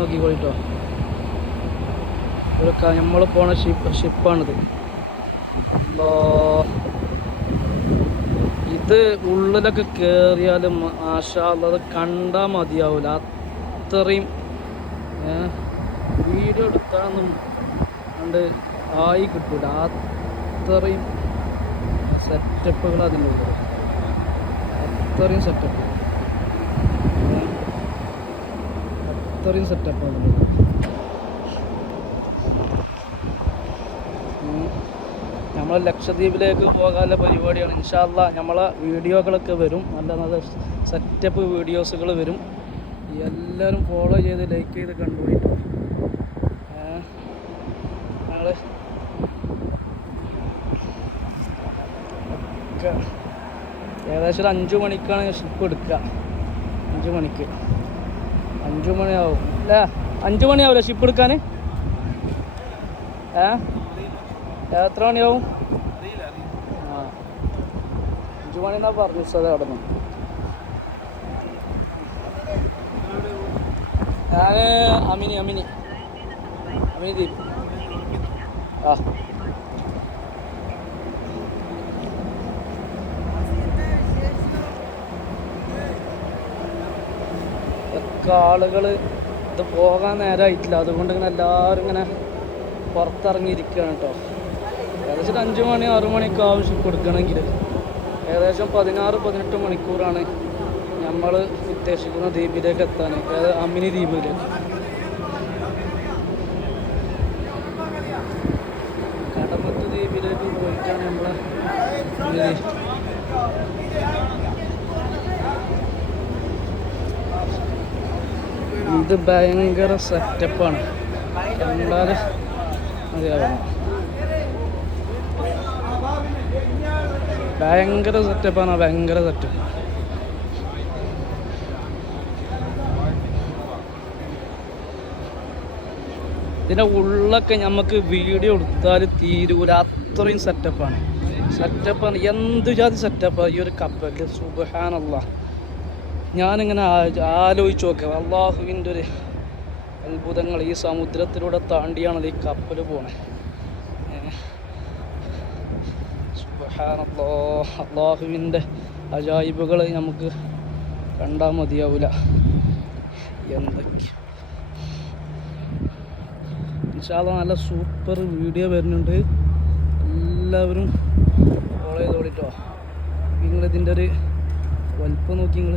നോക്കിക്കോളിട്ടോ. ഒരു നമ്മൾ പോണ ഷിപ്പ് ഷിപ്പാണിത്. അപ്പോ ഇത് ഉള്ളിലൊക്കെ കയറിയാലും ആശാള്ളത് കണ്ടാൽ മതിയാവില്ല അത്രയും വീഡിയോ എടുക്കാനൊന്നും കണ്ട് ആയി കിട്ടൂല. അത്രയും സെറ്റപ്പുകൾ അതിന്റെ ഉള്ളത് അത്രയും സെറ്റപ്പ് അത്രയും സെറ്റപ്പ് അതിന്റെ ഉള്ളത്. ഉം. നമ്മൾ ലക്ഷദ്വീപിലേക്ക് പോകാനുള്ള പരിപാടിയാണ്. ഇൻഷാല്ല നമ്മളെ വീഡിയോകളൊക്കെ വരും. നല്ല നല്ല സെറ്റപ്പ് വീഡിയോസുകൾ വരും. എല്ലാവരും ഫോളോ ചെയ്ത് ലൈക്ക് ചെയ്ത് കണ്ടുപിടിട്ടോ ഞങ്ങൾ ഏകദേശം ഒരു അഞ്ച് മണിക്കാണ് ഷിപ്പ് എടുക്കുക. അഞ്ച് മണിക്ക്. അഞ്ച് മണിയാവും. അല്ലേ അഞ്ചു മണിയാവില്ല ഷിപ്പ് എടുക്കാൻ ഏ എത്ര മണിയാവും? ആ അഞ്ച് മണി പറഞ്ഞു സാർ അവിടെ നിന്ന്. അമിനി അമിനി. അമിനി ദീപ് ആ. ഒക്കെ ആളുകൾ ഇത് പോകാൻ നേരമായിട്ടില്ല അതുകൊണ്ട് ഇങ്ങനെ എല്ലാവരും ഇങ്ങനെ പുറത്തിറങ്ങിയിരിക്കുകയാണ് കേട്ടോ ഏകദേശം ഒരു അഞ്ച് മണി ആറു മണിയൊക്കെ ആവശ്യം കൊടുക്കണമെങ്കിൽ ഏകദേശം പതിനാറ് പതിനെട്ട് മണിക്കൂറാണ് നമ്മൾ ഉദ്ദേശിക്കുന്ന ദ്വീപിലേക്ക് എത്താൻ അതായത് അമിനി ദ്വീപിലേക്ക് കടമത്ത് ദ്വീപിലേക്ക് പോയിട്ടാണ് നമ്മൾ ഇത് ഭയങ്കര സെറ്റപ്പാണ് കണ്ടാൽ ഭയങ്കര സെറ്റപ്പാണ് ഭയങ്കര സെറ്റപ്പ് ഇതിന്റെ ഉള്ളൊക്കെ നമുക്ക് വീഡിയോ എടുത്താൽ തീരൂല. അത്രയും സെറ്റപ്പാണ് സെറ്റപ്പാണ് എന്ത് ജാതി സെറ്റപ്പാണ് ഈ ഒരു കപ്പൊക്കെ സുബഹാനല്ല ഞാനിങ്ങനെ ആലോചിച്ച് നോക്കുക അള്ളാഹുവിന്റെ ഒരു അത്ഭുതങ്ങൾ ഈ സമുദ്രത്തിലൂടെ താണ്ടിയാണല്ലോ ഈ കപ്പൽ പോണേ. അള്ളാഹുവിന്റെ അജായിബുകൾ നമുക്ക് കണ്ടാൽ മതിയാവില്ല എന്തൊക്കെ നല്ല സൂപ്പർ വീഡിയോ വരുന്നുണ്ട്. എല്ലാവരും ഫോളോ ചെയ്തോളിട്ടോ. നിങ്ങളിതിന്റെ ഒരു വലിപ്പം നോക്കി നിങ്ങൾ